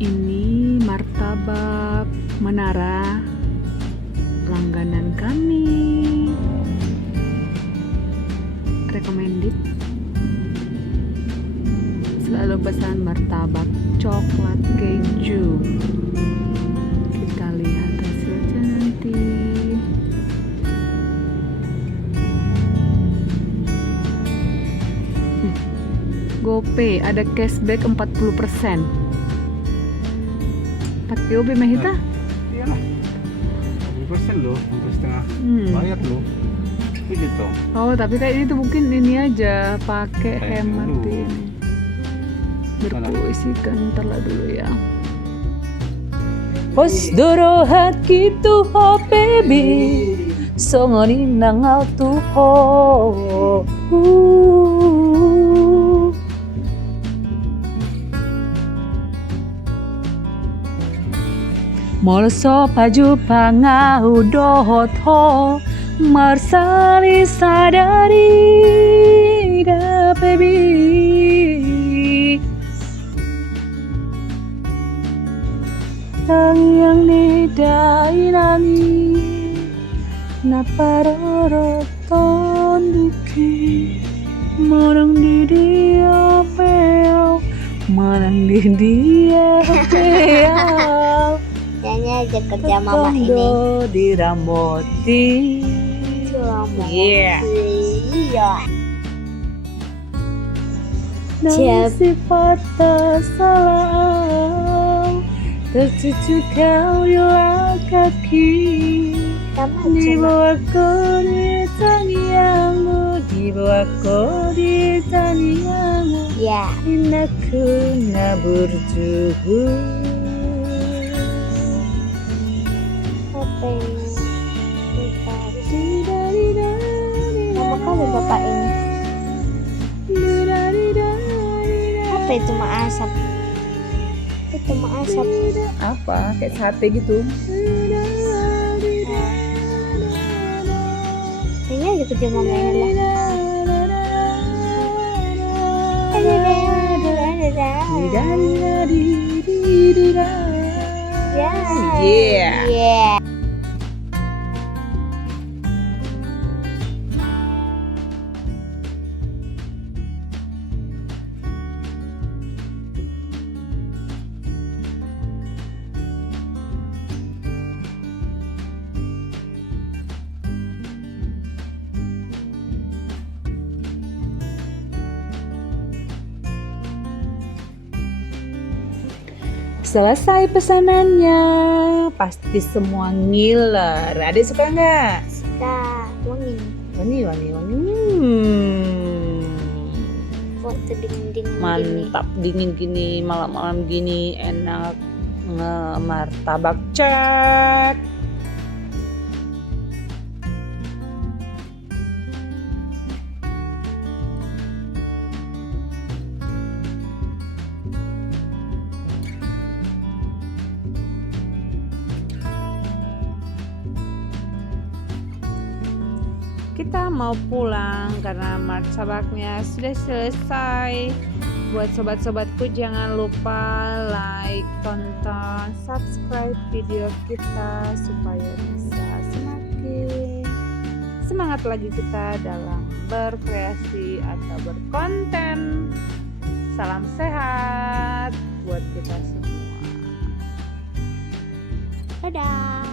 Ini martabak Menara, langganan kami, recommended. Selalu pesan martabak coklat keju. Kita lihat hasilnya nanti. GoPay ada cashback 40%. Pakai OB Mahita? Iyalah, 40% loh, hampir setengah bayar loh. Begitu. Oh, tapi kayak ini tuh mungkin ini aja pakai hemat dulu. ini. Berpuisikan ntar dulu ya. Posdoro hakitu ho baby songoni nangal tu ho Molso paju pangau dohot ho marsali sadari da baby yang nidai nani naparoro tondiki marang di dia peo marang di dia peo Nyanyi aja kerja mama ini. di Ramoti. Yeah. Iya. Nasi patah salam tercucu kau di kaki di bawah kodi taniamu di bawah kodi taniamu Ya. inaku naburjuhu Apa ini? Berapa kali bapak ini? Apa itu mak asap? Itu mak asap. apa kayak sate gitu. Ini aja kerja mama ini lah. Yeah. Yeah. Selesai pesanannya, pasti semua ngiler. Adik suka nggak? Suka wangi. Wangi. Waktu dingin-dingin Mantap, dingin gini, malam-malam gini, enak. Martabak cek. Kita mau pulang karena martabaknya sudah selesai. Buat sobat-sobatku jangan lupa like, tonton, subscribe video kita supaya bisa semakin semangat lagi kita dalam berkreasi atau berkonten. Salam sehat buat kita semua. Dadah.